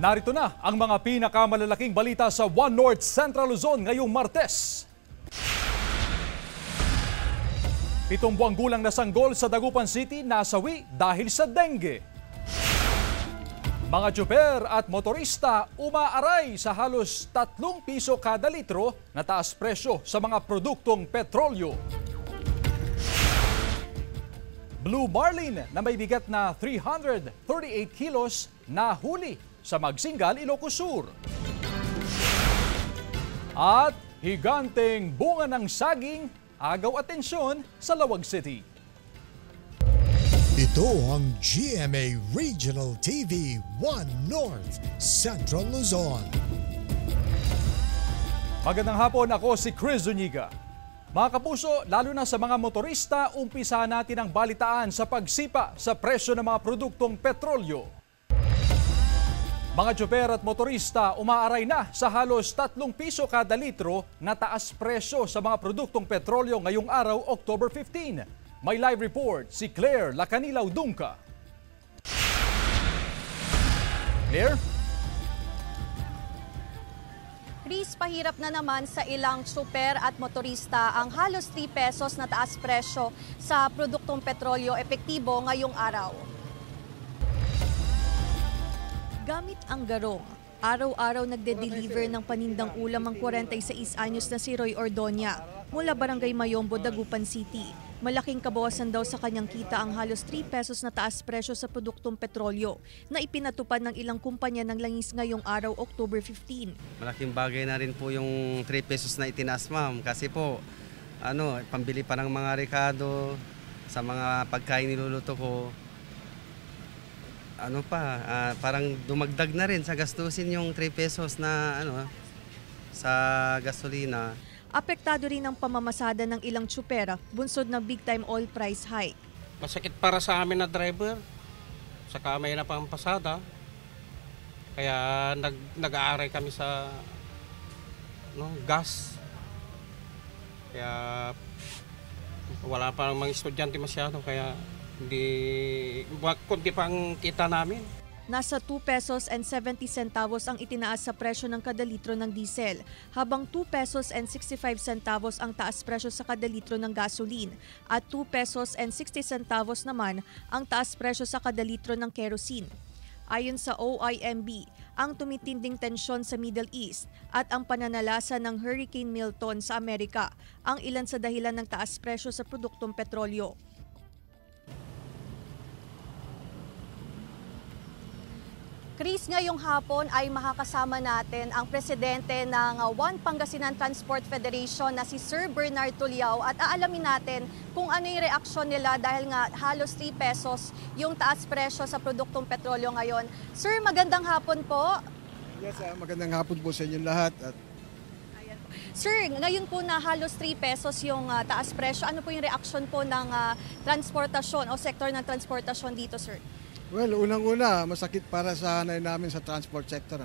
Narito na ang mga pinakamalalaking balita sa One North Central Luzon ngayong Martes. 7 buwang gulang na sanggol sa Dagupan City nasawi dahil sa dengue. Mga tsuper at motorista umaaray sa halos 3 piso kada litro na taas presyo sa mga produktong petrolyo. Blue marlin na may bigat na 338 kilos nahuli sa Magsingal, Ilocos Sur. At higanteng bunga ng saging agaw atensyon sa Lawag City. Ito ang GMA Regional TV 1 North Central Luzon. Magandang hapon, ako si Chris Zuniga. Mga kapuso, lalo na sa mga motorista, umpisa natin ang balitaan sa pagsipa sa presyo ng mga produktong petrolyo. Mga tsuper at motorista umaaray na sa halos 3 piso kada litro na taas presyo sa mga produktong petrolyo ngayong araw, October 15. May live report si Claire Lacanilaw Dungka. Claire? Chris, pahirap na naman sa ilang tsuper at motorista ang halos 3 pesos na taas presyo sa produktong petrolyo epektibo ngayong araw. Gamit ang garong, araw-araw nagde-deliver ng panindang ulam ang 46 anyos na si Roy Ordonia mula Barangay Mayombo, Dagupan City. Malaking kabawasan daw sa kanyang kita ang halos 3 pesos na taas presyo sa produktong petrolyo na ipinatupad ng ilang kumpanya ng langis ngayong araw, October 15. Malaking bagay na rin po yung 3 pesos na itinaas, ma'am, kasi po pambili pa ng mga rekado sa mga pagkain niluluto ko. Parang dumagdag na rin sa gastusin yung 3 pesos na sa gasolina. Apektado rin ang pamamasada ng ilang tsupera, bunsod ng big time oil price hike. Masakit para sa amin na driver, saka may na pampasada. Kaya nag-aaray kami sa gas. Kaya wala pa mga estudyante masyado, kaya kunti pang kita namin. Nasa 2 pesos and 70 centavos ang itinaas sa presyo ng kada litro ng diesel, habang 2 pesos and 65 centavos ang taas presyo sa kada litro ng gasoline at 2 pesos and 60 centavos naman ang taas presyo sa kada litro ng kerosene. Ayon sa OIMB, ang tumitinding tensyon sa Middle East at ang pananalasa ng Hurricane Milton sa Amerika ang ilan sa dahilan ng taas presyo sa produktong petrolyo. Chris, ngayong hapon ay makakasama natin ang presidente ng One Pangasinan Transport Federation na si Sir Bernard Tuliao at aalamin natin kung ano yung reaksyon nila dahil nga halos 3 pesos yung taas presyo sa produktong petrolyo ngayon. Sir, magandang hapon po. Yes, magandang hapon po sa inyong lahat. Sir, ngayon po na halos 3 pesos yung taas presyo, ano po yung reaksyon po ng transportasyon o sektor ng transportasyon dito, sir? Well, unang-una, masakit para sa hanay namin sa transport sector.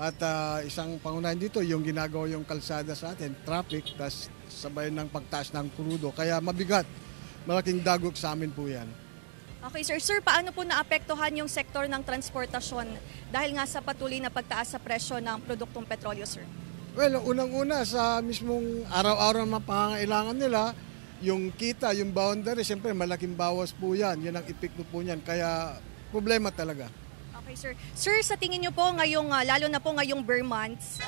At isang pangunahin dito, yung ginagawa yung kalsada sa atin, traffic, tas sabay ng pagtaas ng krudo. Kaya mabigat, malaking dagok sa amin po yan. Okay, sir. Sir, paano po naapektuhan yung sektor ng transportasyon dahil nga sa patuloy na pagtaas sa presyo ng produktong petrolyo, sir? Well, unang-una, sa mismong araw-araw na pangangailangan nila, yung kita, yung boundary, siyempre malaking bawas po yan. Yan ang epekto po niyan. Kaya problema talaga. Okay, sir. Sir, sa tingin niyo po ngayong, lalo na po ngayong bare months,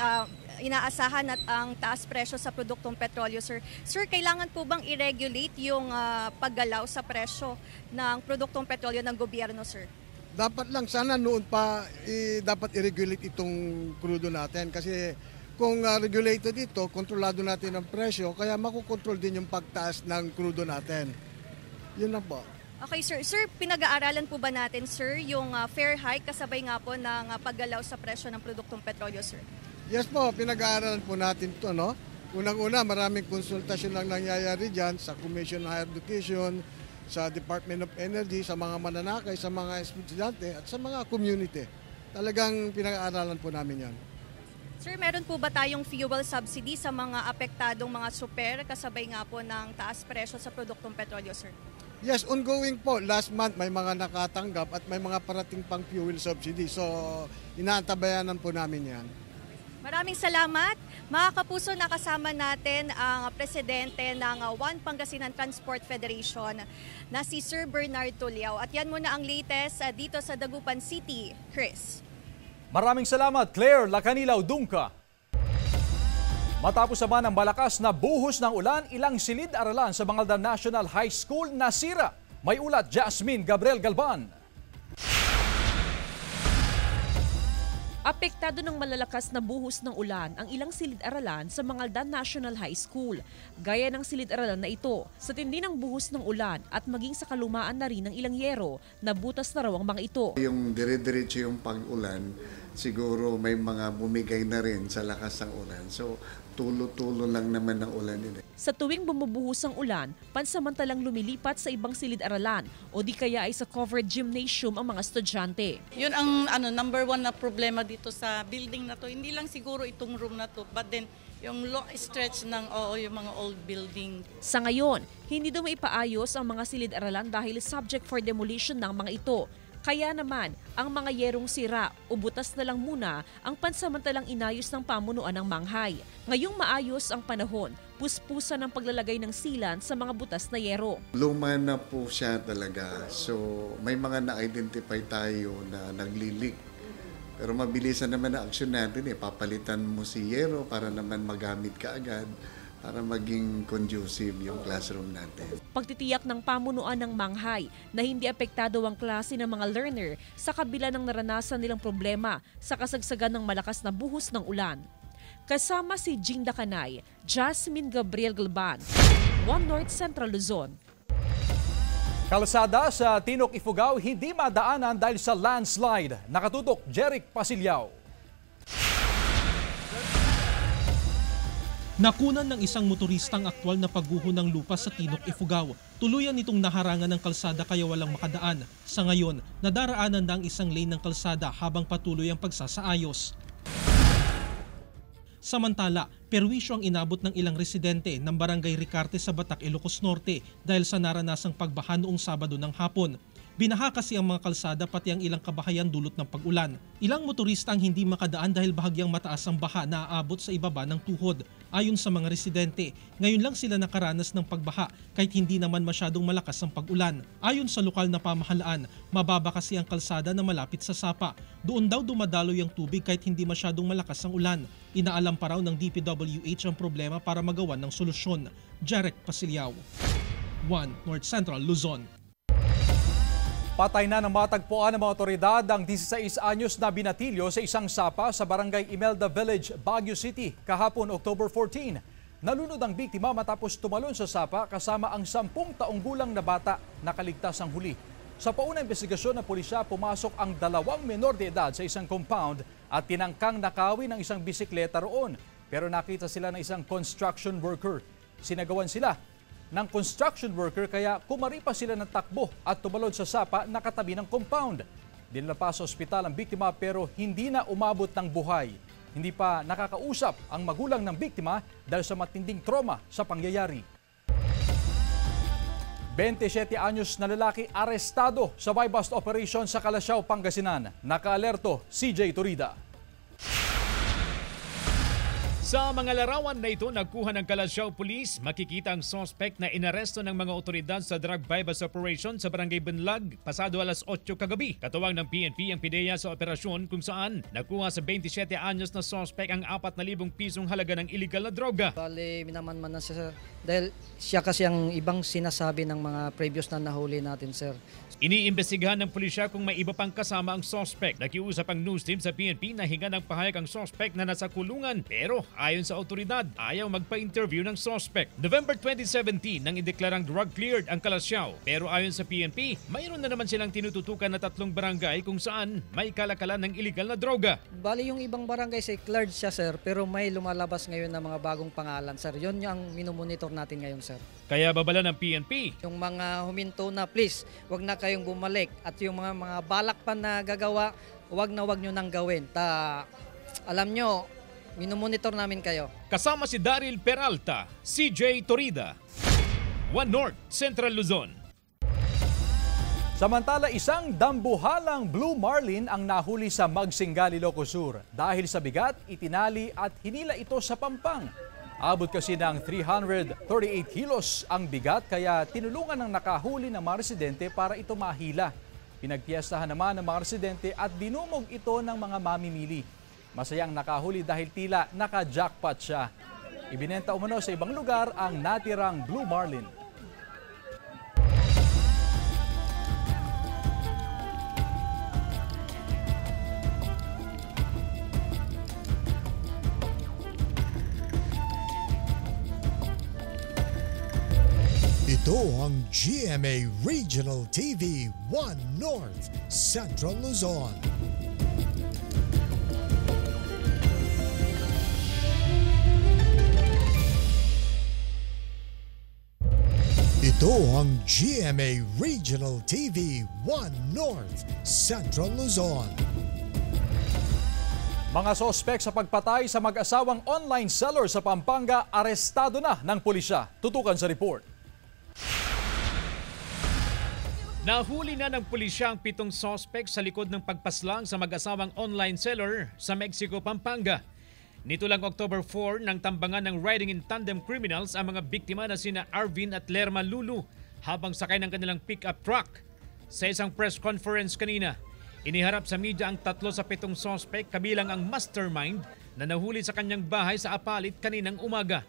inaasahan at ang taas presyo sa produktong petrolyo, sir. Sir, kailangan po bang i-regulate yung paggalaw sa presyo ng produktong petrolyo ng gobyerno, sir? Dapat lang, sana noon pa dapat i-regulate itong crudo natin. Kasi kung regulated dito, kontrolado natin ang presyo, kaya makukontrol din yung pagtaas ng crudo natin. Yun lang po. Okay, sir. Sir, pinag-aaralan po ba natin, sir, yung fare hike kasabay nga po ng paggalaw sa presyo ng produktong petrolyo, sir? Yes po, pinag-aaralan po natin ito, no? Unang-una, maraming konsultasyon lang nangyayari dyan sa Commission on Higher Education, sa Department of Energy, sa mga mananakay, sa mga estudyante, at sa mga community. Talagang pinag-aaralan po namin yan. Sir, meron po ba tayong fuel subsidy sa mga apektadong mga super kasabay nga po ng taas presyo sa produktong petrolyo, sir? Yes, ongoing po. Last month may mga nakatanggap at may mga parating pang fuel subsidy. So inaantabayanan po namin yan. Maraming salamat. Mga kapuso, nakasama natin ang presidente ng One Pangasinan Transport Federation na si Sir Bernard Tuliao. At yan muna ang latest dito sa Dagupan City. Chris. Maraming salamat, Claire Lacanilaw Dungka. Matapos naman ang malakas na buhos ng ulan, ilang silid-aralan sa Bangalda National High School nasira. May ulat, Jasmine Gabriel Galban. Apektado ng malalakas na buhos ng ulan ang ilang silid-aralan sa Bangalda National High School. Gaya ng silid-aralan na ito, sa tindi ng buhos ng ulan at maging sa kalumaan na rin ng ilang yero, nabutas na raw ang mga ito. Yung dire-diretso yung pag-ulan, siguro may mga bumigay na rin sa lakas ng ulan. So, tulo-tulo lang naman ng ulan nila. Sa tuwing bumubuhos ang ulan, pansamantalang lumilipat sa ibang silid-aralan o di kaya ay sa covered gymnasium ang mga estudyante. Yun ang number one na problema dito sa building na to. Hindi lang siguro itong room na to, but then yung long stretch ng yung mga old building. Sa ngayon, hindi daw maipaayos ang mga silid-aralan dahil subject for demolition ng mga ito. Kaya naman, ang mga yerong sira o butas na lang muna ang pansamantalang inayos ng pamunuan ng Manghay. Ngayong maayos ang panahon, puspusan ang paglalagay ng sealant sa mga butas na yero. Luma na po siya talaga. So, may mga na-identify tayo na naglilik. Pero mabilisan naman na aksyon natin. Papalitan mo si yero para naman magamit ka agad, para maging conducive yung classroom natin. Pagtitiyak ng pamunuan ng Manghay na hindi apektado ang klase ng mga learner sa kabila ng naranasan nilang problema sa kasagsagan ng malakas na buhos ng ulan. Kasama si Jinda Kanay, Jasmine Gabriel Galban, One North Central Luzon. Kalsada sa Tinok Ifugao hindi madaanan dahil sa landslide. Nakatutok, Jeric Pasilyao. Nakunan ng isang motorista ang aktwal na pagguho ng lupa sa Tinok Ifugao. Tuluyan itong naharangan ng kalsada kaya walang makadaan. Sa ngayon, nadaraanan na ang isang lane ng kalsada habang patuloy ang pagsasaayos. Samantala, perwisyo ang inabot ng ilang residente ng Barangay Ricarte sa Batac, Ilocos Norte dahil sa naranasang pagbaha noong Sabado ng hapon. Binaha kasi ang mga kalsada pati ang ilang kabahayan dulot ng pag-ulan. Ilang motorista ang hindi makadaan dahil bahagyang mataas ang baha na aabot sa ibaba ng tuhod. Ayon sa mga residente, ngayon lang sila nakaranas ng pagbaha kahit hindi naman masyadong malakas ang pag-ulan. Ayon sa lokal na pamahalaan, mababa kasi ang kalsada na malapit sa sapa. Doon daw dumadaloy ang tubig kahit hindi masyadong malakas ang ulan. Inaalam pa raw ng DPWH ang problema para magawan ng solusyon. Jeric Pasilyao, One North Central Luzon. Patay na ng matagpuan ng mga otoridad ang 16 anyos na binatilyo sa isang sapa sa Barangay Imelda Village, Baguio City, kahapon October 14. Nalunod ang biktima matapos tumalon sa sapa kasama ang 10 taong gulang na bata na kaligtas ang huli. Sa paunang investigasyon ng pulisya, pumasok ang 2 menor de edad sa isang compound at tinangkang nakawin ng isang bisikleta roon. Pero nakita sila ng isang construction worker. Sinagawan sila ng construction worker kaya kumaripa sila ng takbo at tumalon sa sapa na katabi ng compound. Dinala sa ospital ang biktima pero hindi na umabot ng buhay. Hindi pa nakakausap ang magulang ng biktima dahil sa matinding trauma sa pangyayari. 27 anyos na lalaki arestado sa buy-bust operation sa Calasiao, Pangasinan. Nakaalerto, CJ Turida. Sa mga larawan na ito, nagkuha ng Calasiao Police, makikita ang suspect na inaresto ng mga otoridad sa drug buy-bust operation sa Barangay Bunlag pasado alas 8 kagabi. Katuwang ng PNP ang pideya sa operasyon kung saan nakuha sa 27 anyos na suspect ang 4,000 pisong halaga ng illegal na droga. Bali, minaman-man na siya dahil siya kasi ang ibang sinasabi ng mga previous na nahuli natin, sir. Iniimbestigahan ng pulisya kung may iba pang kasama ang suspect. Nakiusap ang news team sa PNP na hinga ng pahayag ang suspect na nasa kulungan. Pero ayon sa otoridad, ayaw magpa-interview ng suspect. November 2017 nang ideklarang drug cleared ang Calasiao. Pero ayon sa PNP, mayroon na naman silang tinututukan na 3 barangay kung saan may kalakalan ng illegal na droga. Bali, yung ibang barangay say cleared siya, sir, pero may lumalabas ngayon na mga bagong pangalan, sir. Yun yung minomonitor natin ngayon, sir. Kaya babala ng PNP. Yung mga huminto na, please, wag na kayong bumalik. At yung mga balak pa na gagawa, wag nyo nang gawin. Alam nyo, minomonitor namin kayo. Kasama si Daryl Peralta, CJ Torida, One North Central Luzon. Samantala, isang dambuhalang Blue Marlin ang nahuli sa Magsingal, Ilocos Sur. Dahil sa bigat, itinali at hinila ito sa Pampang. Abot kasi ng 338 kilos ang bigat kaya tinulungan ng nakahuli ng mga residente para ito mahila. Pinagpiyastahan naman ng mga residente at dinumog ito ng mga mamimili. Masayang nakahuli dahil tila naka-jackpot siya. Ibinenta umano sa ibang lugar ang natirang Blue Marlin. Ito ang GMA Regional TV 1 North Central Luzon. Ito ang GMA Regional TV 1 North Central Luzon. Mga sospek sa pagpatay sa mag-asawang online seller sa Pampanga arestado na ng pulisya. Tutukan sa report. Nahuli na ng pulisya ang 7 sospek sa likod ng pagpaslang sa mag-asawang online seller sa Mexico, Pampanga. Nito lang October 4 nang tambangan ng riding in tandem criminals ang mga biktima na sina Arvin at Lerma Lulu habang sakay ng kanilang pick-up truck. Sa isang press conference kanina, iniharap sa media ang 3 sa 7 sospek kabilang ang mastermind na nahuli sa kanyang bahay sa Apalit kaninang umaga.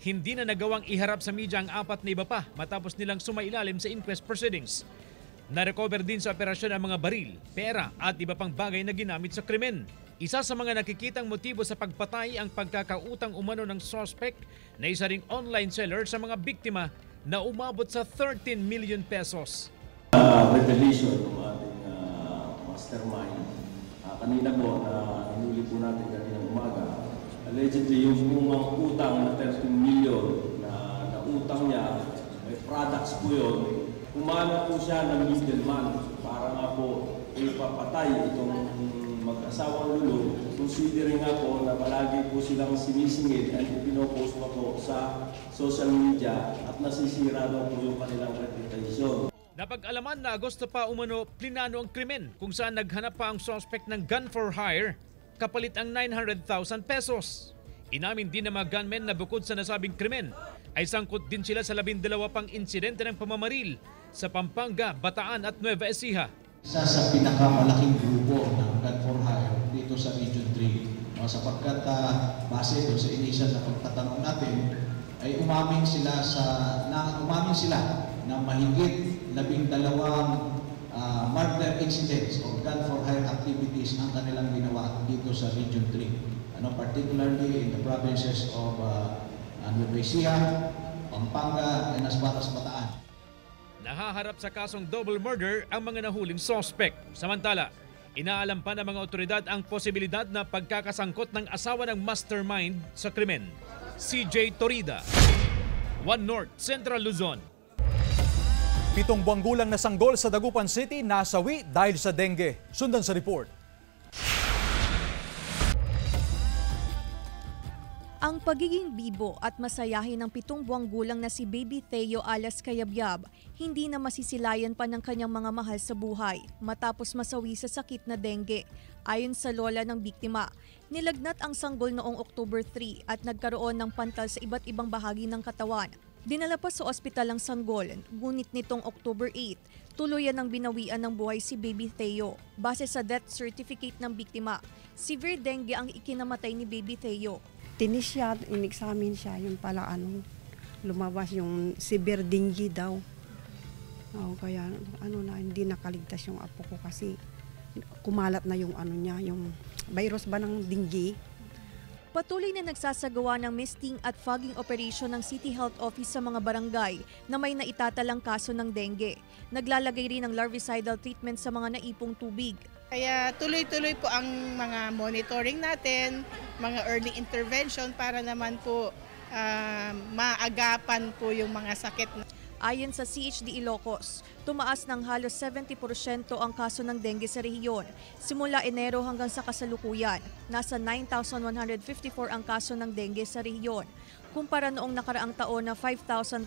Hindi na nagawang iharap sa media ang 4 na iba pa matapos nilang sumailalim sa inquest proceedings. Na-recover din sa operasyon ang mga baril, pera at iba pang bagay na ginamit sa krimen. Isa sa mga nakikitang motibo sa pagpatay ang pagkakautang umano ng suspect na isa ring online seller sa mga biktima na umabot sa 13 million pesos. Revelation ng ating mastermind. Kanina po na hinuli po natin kaninang umaga. Allegedly yung mga utang na 13 million na utang niya, may products po yun. Umano po siya ng middleman para nga po ipapatay itong mag-asawang Lulu. Considering nga po na palagi po silang sinisingil at pinopost pa po sa social media at nasisira daw po yung kanilang reputation. Napag-alaman na Agosto pa umano plinano ang krimen kung saan naghanap pa ang suspect ng gun for hire kapalit ang 900,000 pesos. Inamin din ng mga gunmen na bukod sa nasabing krimen ay sangkot din sila sa 12 pang insidente ng pamamaril sa Pampanga, Bataan at Nueva Ecija. Isa sa pinakamalaking grupo ng gun for hire dito sa Region 3 sapagkat base doon sa initial na pagtatanong natin ay umamin sila na mahigit 12 murder incidents o gun for hire activities ang kanilang ginawa dito sa Region 3. Particularly in the provinces of Nueva Ecija, Pampanga, and as far as Bataan. Nahaharap sa kasong double murder ang mga nahuling suspect. Samantala, inaalam pa ng mga otoridad ang posibilidad na pagkakasangkot ng asawa ng mastermind sa krimen. CJ Torida, 1 North Central Luzon. 7 buwang gulang na sanggol sa Dagupan City nasawi dahil sa dengue. Sundan sa report. Ang pagiging bibo at masayahin ng 7 buwang gulang na si Baby Theo Alas Cayabyab hindi na masisilayan pa ng kanyang mga mahal sa buhay matapos masawi sa sakit na dengue. Ayon sa lola ng biktima, nilagnat ang sanggol noong October 3 at nagkaroon ng pantal sa iba't ibang bahagi ng katawan. Dinala pa sa ospital ang sanggol, ngunit nitong October 8, tuluyan ng binawian ng buhay si Baby Theo. Base sa death certificate ng biktima, severe dengue ang ikinamatay ni Baby Theo. Tinis siya, in-examine siya, yung pala lumabas yung severe dengue daw. Kaya hindi nakaligtas yung apo ko kasi kumalat na yung yung virus ba ng dengue. Patuloy na nagsasagawa ng misting at fogging operation ng City Health Office sa mga barangay na may naitatalang kaso ng dengue. Naglalagay rin ng larvicidal treatment sa mga naipong tubig. Kaya tuloy-tuloy po ang mga monitoring natin, mga early intervention para naman po maagapan po yung mga sakit. Ayon sa CHD Ilocos, tumaas ng halos 70% ang kaso ng dengue sa rehiyon. Simula Enero hanggang sa kasalukuyan, nasa 9,154 ang kaso ng dengue sa rehiyon, kumpara noong nakaraang taon na 5,457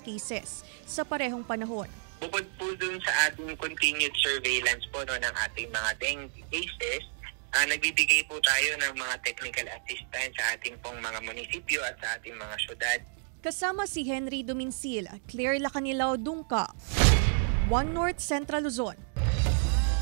cases sa parehong panahon. bukod po dun sa ating continued surveillance po no, ng ating mga dengue cases, nagbibigay po tayo ng mga technical assistance sa ating pong mga munisipyo at sa ating mga syudad. Kasama si Henry Duminsil, Claire Lacanilao Dungka, One North Central Luzon.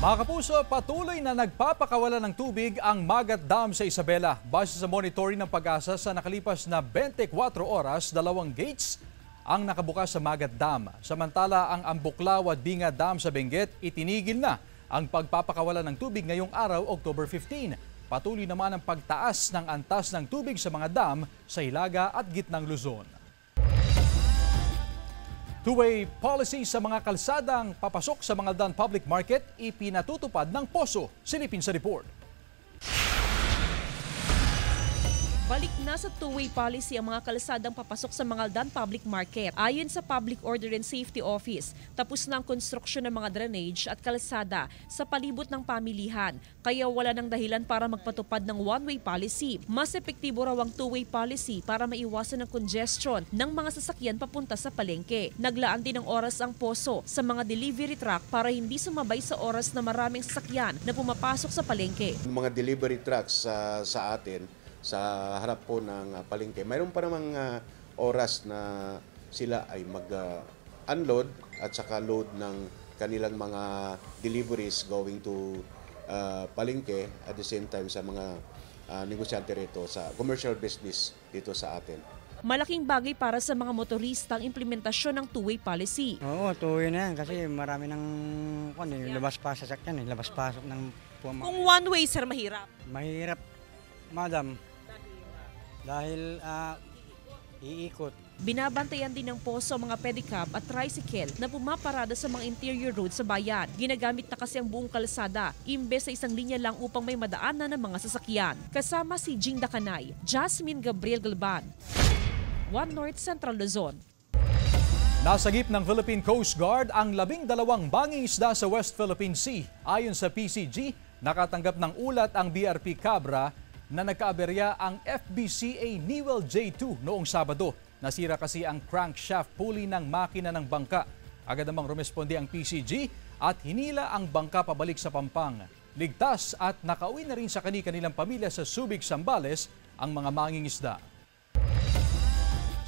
Mga kapuso, patuloy na nagpapakawala ng tubig ang Magat Dam sa Isabela. Base sa monitoring ng Pag-asa, sa nakalipas na 24 oras, 2 gates ang nakabukas sa Magat Dam. Samantala, ang Ambuklaw at Binga Dam sa Benguet, itinigil na ang pagpapakawala ng tubig ngayong araw, October 15. Patuloy naman ang pagtaas ng antas ng tubig sa mga dam sa Hilaga at Gitnang Luzon. Two-way policy sa mga kalsadang papasok sa mga Dan Public Market, ipinatutupad ng POSO. Silipin sa report. Balik na sa two-way policy ang mga kalsadang papasok sa Mangaldan Public Market. Ayon sa Public Order and Safety Office, tapos na ang konstruksyon ng mga drainage at kalsada sa palibot ng pamilihan. Kaya wala nang dahilan para magpatupad ng one-way policy. Mas epektibo raw ang two-way policy para maiwasan ang congestion ng mga sasakyan papunta sa palengke. Naglaan din ng oras ang POSO sa mga delivery truck para hindi sumabay sa oras na maraming sasakyan na pumapasok sa palengke. Mga delivery trucks sa atin, sa harap po ng palengke, mayroon pa namang oras na sila ay mag-unload at saka load ng kanilang mga deliveries going to palengke at the same time sa mga negosyante rito sa commercial business dito sa atin. Malaking bagay para sa mga motorista ang implementasyon ng two-way policy. Oo, two-way na yan kasi marami ng labas pa sa sakyan, labas pasok ng Kung one-way, sir, mahirap? Mahirap, madam. Dahil iikot. Binabantayan din ng POSO mga pedicab at tricycle na pumaparada sa mga interior road sa bayan. Ginagamit na kasi ang buong kalsada, imbes sa isang linya lang upang may madaanan ng mga sasakyan. Kasama si Jing Dakanay, Jasmine Gabriel Galban, One North Central Luzon. Nasagip ng Philippine Coast Guard ang 12 banging isda sa West Philippine Sea. Ayon sa PCG, nakatanggap ng ulat ang BRP Cabra na nagkaaberya ang FBCA Newell J2 noong Sabado. Nasira kasi ang crankshaft pulley ng makina ng bangka. Agad namang rumesponde ang PCG at hinila ang bangka pabalik sa Pampang. Ligtas at nakauwi na rin sa kanilang pamilya sa Subic, Zambales ang mga mangingisda.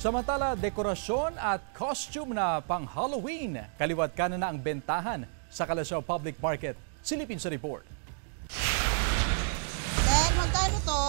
Samantala, dekorasyon at costume na pang-Halloween. Kaliwat kanan na ang bentahan sa Calasiao Public Market. Silipin sa report. Magkano to?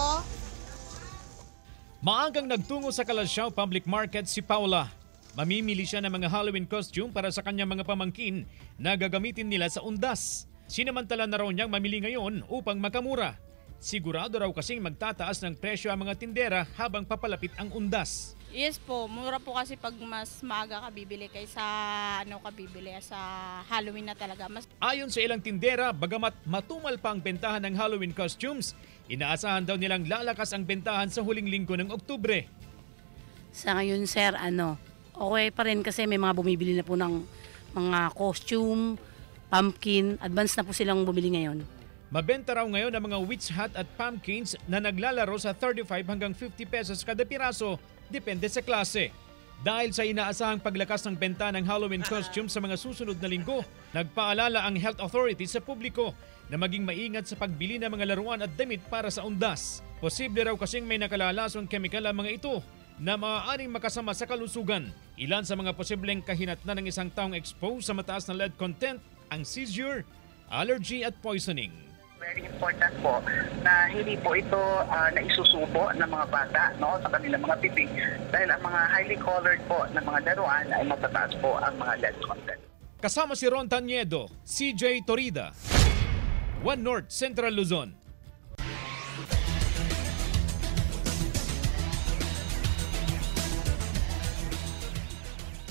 Maagang nagtungo sa Calasiao Public Market si Paula. Mamimili siya ng mga Halloween costume para sa kanyang mga pamangkin na gagamitin nila sa undas. Sinamantala na raw niyang mamili ngayon upang makamura. Sigurado raw kasing magtataas ng presyo ang mga tindera habang papalapit ang undas. Yes po, mura po kasi pag mas maaga ka bibili kaysa sa Halloween na talaga. Ayon sa ilang tindera, bagamat matumal pa ang bentahan ng Halloween costumes, inaasahan daw nilang lalakas ang bentahan sa huling linggo ng Oktubre. Sa ngayon sir, okay pa rin kasi may mga bumibili na po ng mga costume, pumpkin, advance na po silang bumili ngayon. Mabenta raw ngayon ang mga witch hat at pumpkins na naglalaro sa 35 hanggang 50 pesos kada piraso, depende sa klase. Dahil sa inaasahang paglakas ng benta ng Halloween costume sa mga susunod na linggo, nagpaalala ang health authority sa publiko na maging maingat sa pagbili ng mga laruan at damit para sa undas. Posible raw kasing may nakalalasong chemical ang mga ito na maaaring makasama sa kalusugan. Ilan sa mga posibleng kahinatnan ng isang taong exposed sa mataas na lead content, ang seizure, allergy at poisoning. Very important po na hindi po ito na isusubo ng mga bata sa kanilang mga bibig dahil ang mga highly colored po na mga laruan ay matataas po ang mga lead content. Kasama si Ron Taniedo, CJ Torida, One North Central Luzon.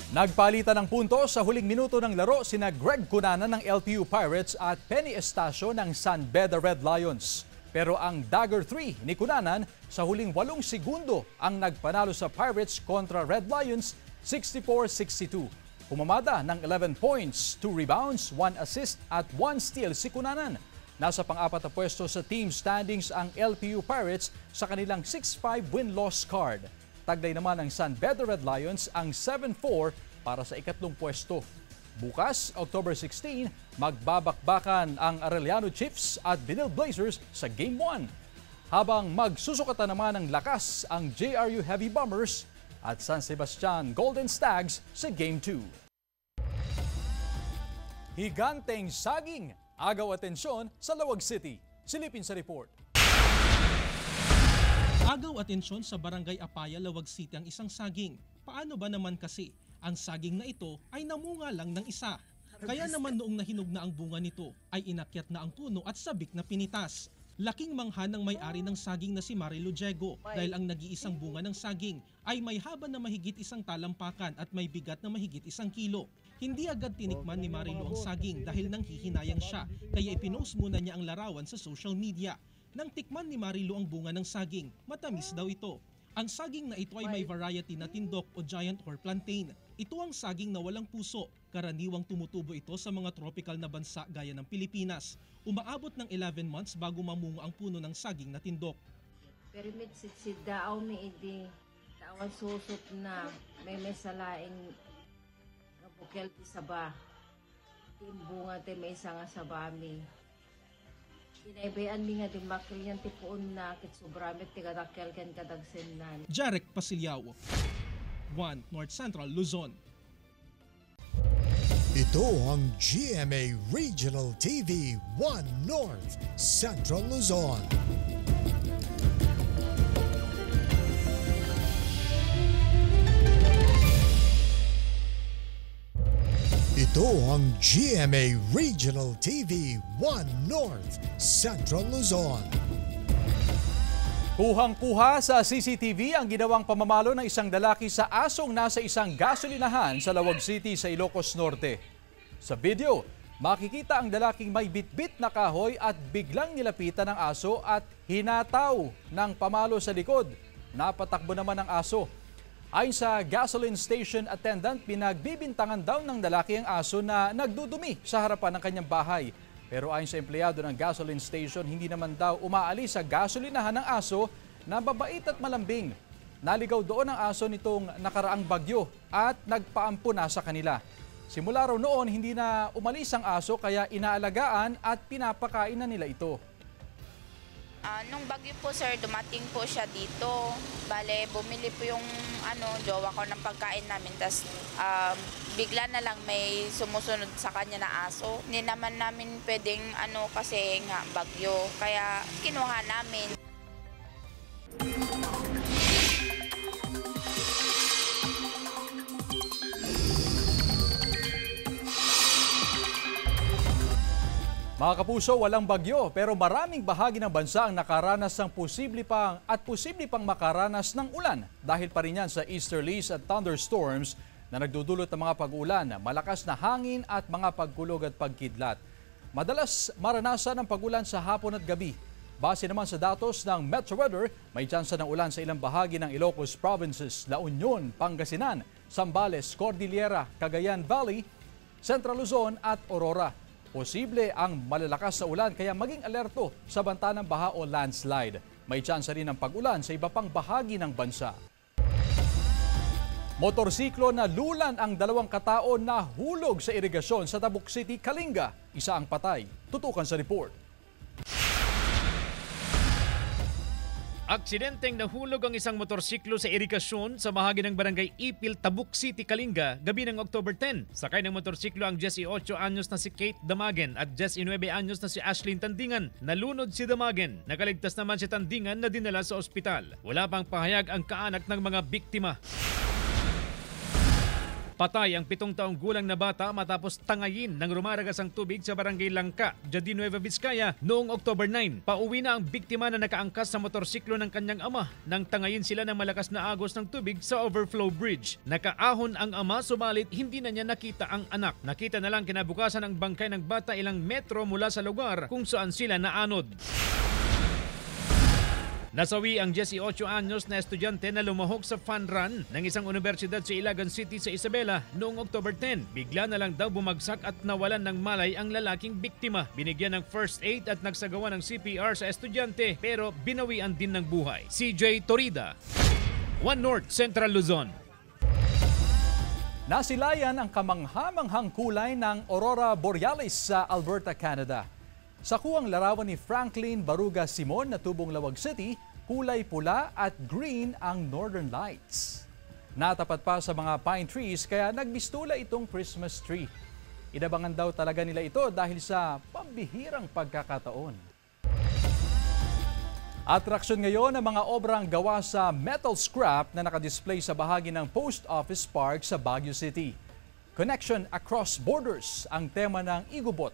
Nagpalitan ng punto sa huling minuto ng laro sina Greg Cunanan ng LPU Pirates at Penny Estacio ng San Beda Red Lions. Pero ang Dagger 3 ni Cunanan sa huling 8 segundo ang nagpanalo sa Pirates kontra Red Lions 64-62. Pumamada ng 11 points, 2 rebounds, 1 assist at 1 steal si Cunanan. Nasa pang-apat na pwesto sa team standings ang LPU Pirates sa kanilang 6-5 win-loss card. Taglay naman ng San Beda Red Lions ang 7-4 para sa ikatlong pwesto. Bukas, October 16, magbabakbakan ang Arellano Chiefs at Binil Blazers sa Game 1. Habang magsusukatan naman ng lakas ang JRU Heavy Bombers at San Sebastian Golden Stags sa Game 2. Higanteng saging, agaw atensyon sa Lawag City. Silipin sa report. Agaw atensyon sa Barangay Apaya, Lawag City ang isang saging. Paano ba naman kasi? Ang saging na ito ay namunga lang ng isa. Kaya naman noong nahinog na ang bunga nito ay inakyat na ang puno at sabik na pinitas. Laking mangha ng may-ari ng saging na si Marilu Diego dahil ang nag-iisang bunga ng saging ay may haba na mahigit 1 talampakan at may bigat na mahigit 1 kilo. Hindi agad tinikman ni Marilu ang saging dahil nanghihinayang siya kaya ipinost muna niya ang larawan sa social media. Nang tikman ni Marilu ang bunga ng saging, matamis daw ito. Ang saging na ito ay may variety na tindok o giant or plantain. Ito ang saging na walang puso. Karaniwang tumutubo ito sa mga tropical na bansa gaya ng Pilipinas. Umaabot ng 11 months bago mamunga ang puno ng saging na tindok. Pero mitsit daaw mi idi daawan susot na may salaing nga bukel ti saba. Timbunga ti may isa nga sabami. Inaibayan mi nga di makil yan ti puon na kit sobramit ti kadakkel ken kadagsenan. Jarek Pasilyaw, 1 North Central Luzon. Ito ang GMA Regional TV 1 North Central Luzon. Ito ang GMA Regional TV 1 North Central Luzon. Kuhang-kuha sa CCTV ang ginawang pamamalo ng isang lalaki sa asong nasa isang gasolinahan sa Lawag City sa Ilocos Norte. Sa video, makikita ang lalaking may bitbit na kahoy at biglang nilapitan ng aso at hinataw ng pamalo sa likod. Napatakbo naman ang aso. Ayon sa gasoline station attendant, pinagbibintangan daw ng lalaki ang aso na nagdudumi sa harapan ng kanyang bahay. Pero ayon sa empleyado ng gasoline station, hindi naman daw umaalis sa gasolinahan ng aso na babait at malambing. Naligaw doon ang aso nitong nakaraang bagyo at nagpaampo na sa kanila. Simula raw noon, hindi na umalis ang aso kaya inaalagaan at pinapakain na nila ito. Nung bagyo po sir, dumating po siya dito. Bale, bumili po yung jowa ko ng pagkain namin. Tapos bigla na lang may sumusunod sa kanya na aso. Hindi naman namin pwedeng kasi nga bagyo. Kaya kinuha namin. Mga kapuso, walang bagyo pero maraming bahagi ng bansa ang nakaranas ng posible pang makaranas ng ulan dahil pa rin yan sa easterlies at thunderstorms na nagdudulot ng mga pag-ulan, malakas na hangin at mga pagkulog at pagkidlat. Madalas maranasan ng pag-ulan sa hapon at gabi. Base naman sa datos ng Metro Weather, may tsansa ng ulan sa ilang bahagi ng Ilocos Provinces, La Union, Pangasinan, Zambales, Cordillera, Cagayan Valley, Central Luzon at Aurora. Posible ang malalakas na ulan kaya maging alerto sa banta ng baha o landslide. May tsansa rin ng pag-ulan sa iba pang bahagi ng bansa. Motorsiklo na lulan ang 2 katao na hulog sa irigasyon sa Tabuk City, Kalinga. Isa ang patay. Tutukan sa report. Aksidenteng nahulog ang isang motorsiklo sa irigasyon sa bahagi ng Barangay Ipil, Tabuk City, Kalinga, gabi ng October 10. Sakay ng motorsiklo ang 18 anyos na si Kate Damagen at 19 anyos na si Ashlyn Tandingan. Nalunod si Damagen. Nakaligtas naman si Tandingan na dinala sa ospital. Wala pang pahayag ang kaanak ng mga biktima. Patay ang 7 taong gulang na bata matapos tangayin ng rumaragas ang tubig sa Barangay Langka, Jadi Nueva Vizcaya noong October 9. Pauwi na ang biktima na nakaangkas sa motorsiklo ng kanyang ama nang tangayin sila ng malakas na agos ng tubig sa overflow bridge. Nakaahon ang ama subalit hindi na niya nakita ang anak. Nakita na lang kinabukasan ang bangkay ng bata ilang metro mula sa lugar kung saan sila naanod. Nasawi ang 18 anyos na estudyante na lumahok sa fun run ng isang universidad sa Ilagan City sa Isabela noong October 10. Bigla na lang daw bumagsak at nawalan ng malay ang lalaking biktima. Binigyan ng first aid at nagsagawa ng CPR sa estudyante pero binawian din ng buhay. CJ Torida, 1 North Central Luzon. Nasilayan ang kamanghamanghang kulay ng Aurora Borealis sa Alberta, Canada. Sa kuwang larawan ni Franklin Baruga Simon na tubong Lawag City, kulay pula at green ang Northern Lights. Natapat pa sa mga pine trees kaya nagbistula itong Christmas tree. Inabangan daw talaga nila ito dahil sa pambihirang pagkakataon. Atraksyon ngayon ang mga obrang gawa sa metal scrap na nakadisplay sa bahagi ng Post Office Park sa Baguio City. Connection Across Borders ang tema ng Igobot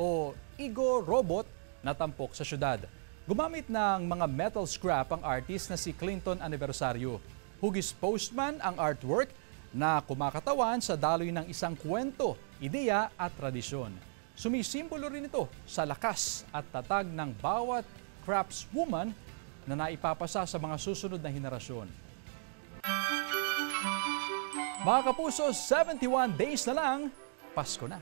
o Igo Robot na tampok sa syudad. Gumamit ng mga metal scrap ang artist na si Clinton Aniversario. Hugis Postman ang artwork na kumakatawan sa daloy ng isang kwento, ideya at tradisyon. Sumisimbolo rin ito sa lakas at tatag ng bawat craftswoman na naipapasa sa mga susunod na henerasyon. Mga kapuso, 71 days na lang, Pasko na.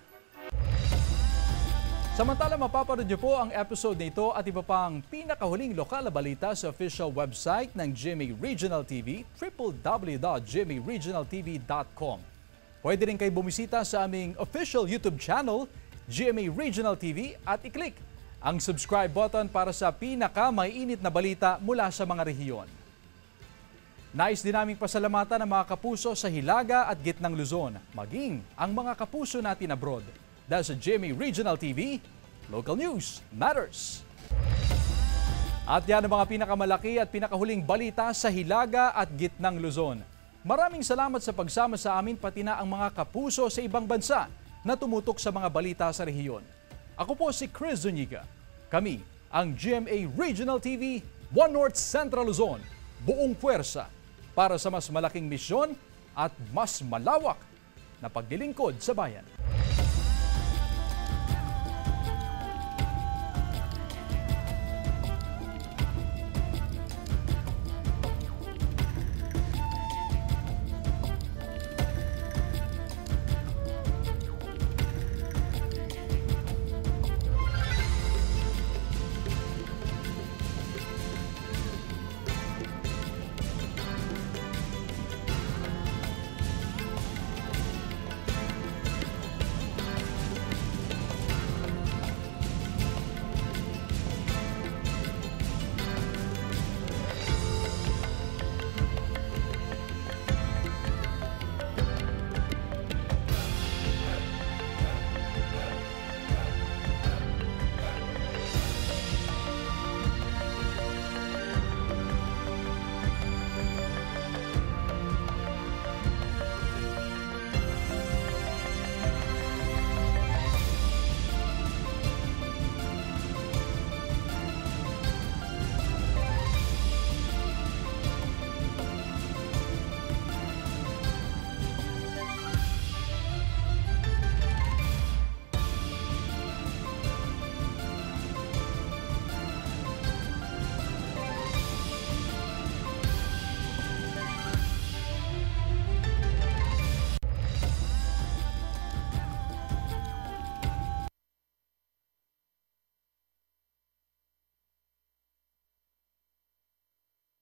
Samantala, mapapanood niyo po ang episode nito at iba pang pinakahuling lokal na balita sa official website ng GMA Regional TV, www.gmaregionaltv.com. Pwede rin kayo bumisita sa aming official YouTube channel, GMA Regional TV, at i-click ang subscribe button para sa pinaka-maiinit na balita mula sa mga rehiyon. Nais din naming pasalamatan ang mga kapuso sa Hilaga at Gitnang Luzon, maging ang mga kapuso natin abroad. Dahil sa GMA Regional TV, local news matters. At yan ang mga pinakamalaki at pinakahuling balita sa Hilaga at Gitnang Luzon. Maraming salamat sa pagsama sa amin pati na ang mga kapuso sa ibang bansa na tumutok sa mga balita sa rehiyon. Ako po si Chris Zuniga. Kami ang GMA Regional TV, One North Central Luzon, buong puwersa para sa mas malaking misyon at mas malawak na paglilingkod sa bayan.